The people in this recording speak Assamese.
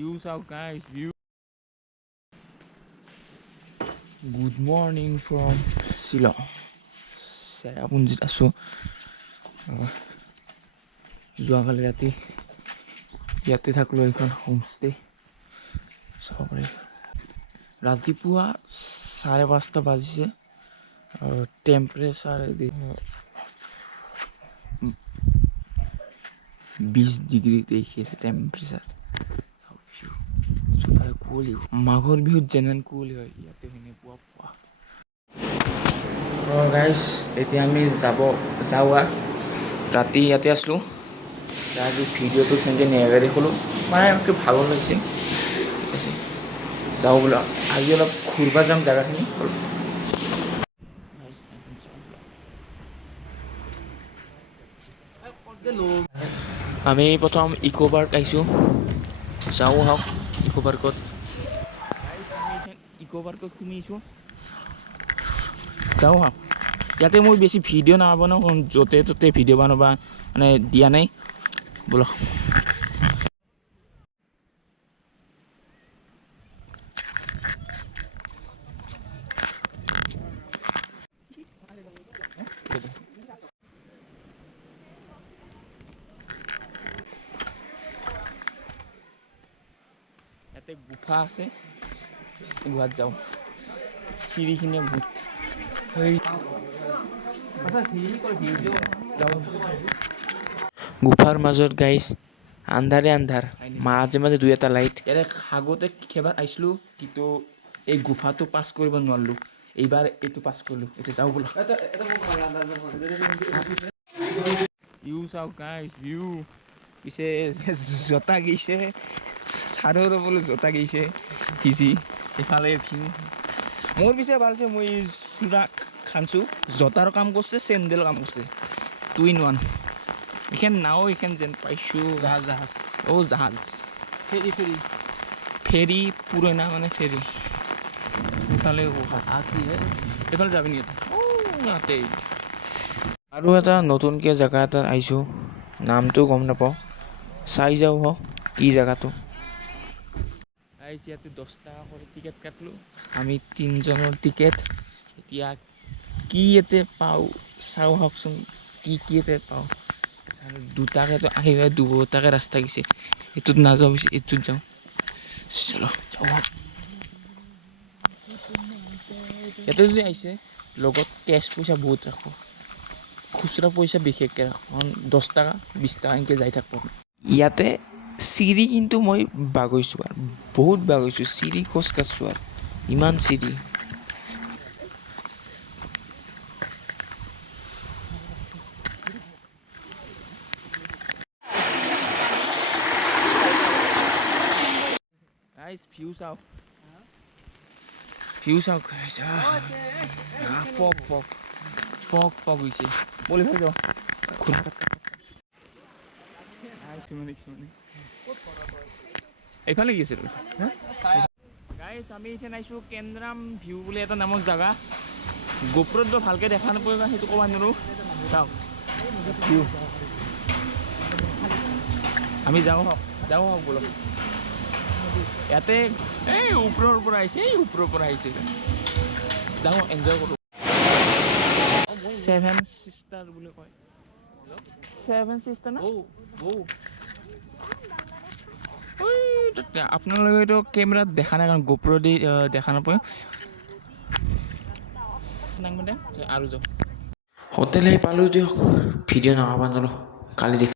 Views out, guys. View. Good morning from Shillong. চেৰাপুঞ্জীত আছো যোৱাকালি ৰাতি ইয়াতে থাকলো এইখন হোমষ্টে চাব পাৰি ৰাতিপুৱা 5:30 বাজিছে আৰু টেম্পাৰেচাৰ 20 ডিগ্ৰী দেখিছে টেম্পাৰেচাৰ কুঁৱলী মাঘৰ বিহুত যেনে কুঁৱলী হয় ইয়াতে সেনেকুৱা পোৱা গাইজ এতিয়া আমি যাওঁ ৰাতি ইয়াতে আছিলোঁ আজি ভিডিঅ'টো তেনেকৈ নেগাই দেখলোঁ মানে এনেকৈ ভালো লাগিছে যাওঁ বোলো আজি অলপ ঘূৰিব যাম জেগাখিনি আমি প্ৰথম ইকো পাৰ্ক আহিছোঁ যাওঁ আহক ইকো পাৰ্কত সোমাইছোঁ যাওঁ আহক ইয়াতে মই বেছি ভিডিঅ' নাবনাওঁ য'তে ত'তে ভিডিঅ' বনাবা মানে দিয়া নাই ব'লক ইয়াতে গুফা আছে গুহাত যাওঁ চিৰিখিনিয়ে বহুত গুফাৰ মাজত গাইজ আন্ধাৰে আন্ধাৰ মাজে মাজে দুই এটা লাইট ইয়াতে আগতে কেইবাৰ আহিছিলোঁ কিন্তু এই গুফাটো পাছ কৰিব নোৱাৰিলোঁ এইবাৰ এইটো পাছ কৰিলোঁ এতিয়া যাওঁ বোলো ভিউ চাওক গাইজ ভিউ পিছে জোতা গৈছে চাদৰ বোলো জোতা গৈছে ভিজি এইফালে ভিউ মোৰ পিছে ভালছে মই চূড়া খানছোঁ জোতাৰ কাম কৰিছে চেণ্ডেল কাম কৰিছে 2 in 1 এইখান নাও এইখান যেন পাইছোঁ জাহাজ জাহাজ ফেৰী পুৰণা মানে ফেৰী এইফালে এইফালে যাবি নেকি ইয়াতেই আৰু এটা নতুনকৈ জেগা এটা আহিছোঁ নামটো গম নাপাওঁ চাই যাওঁ হওক কি জেগাটো ইয়াতে 10 টকা কৰি টিকেট কাটিলোঁ আমি 3জনৰ টিকেট এতিয়া কি ইয়াতে পাওঁ চাওঁ হওকচোন কি ইয়াতে পাওঁ 2 টাকাটো আহি 2 টাকা ৰাস্তা গৈছে এইটোত নাযাওঁ এইটোত যাওঁ চলো যাওঁ ইয়াতে যদি আহিছে লগত কেছ পইচা বহুত ৰাখোঁ খুচুৰা পইচা বিশেষকৈ ৰাখোঁ 10 টাকা 20 টাকা এনেকৈ যাই থাকোঁ ইয়াতে চিৰি কিন্তু মই বাগৈছোঁ আৰু বহুত বাগৈছোঁ চিৰি খোজ কাঢ়িছোঁ আৰু ইমান চিৰি ভিউ চাওক ফগ হৈছে বলি ভাই যাওঁ এইফালে গৈছে গাইজ আমি এতিয়া নাইছোঁ কেন্দ্ৰাম ভিউ বুলি এটা নামৰ জেগা গোপ্ৰত ভালকৈ দেখা নাপাবা সেইটো ক'ব নোৱাৰোঁ চাওক ভিউ আমি যাওঁ হওক বোলো ইয়াতে এই ওপৰৰ পৰা আহিছে যাওঁ এনজয় কৰোঁ 7 চিষ্টাৰ বুলি কয় 7 চিষ্টাৰ না আপোনালোকে এইটো কেমেৰাত দেখা নাই কাৰণ গোপ্ৰ দি দেখা নাপায় আৰু যাওঁ হোটেল পালোঁ দিয়ক ভিডিঅ' নাপাব নোৱাৰোঁ কালি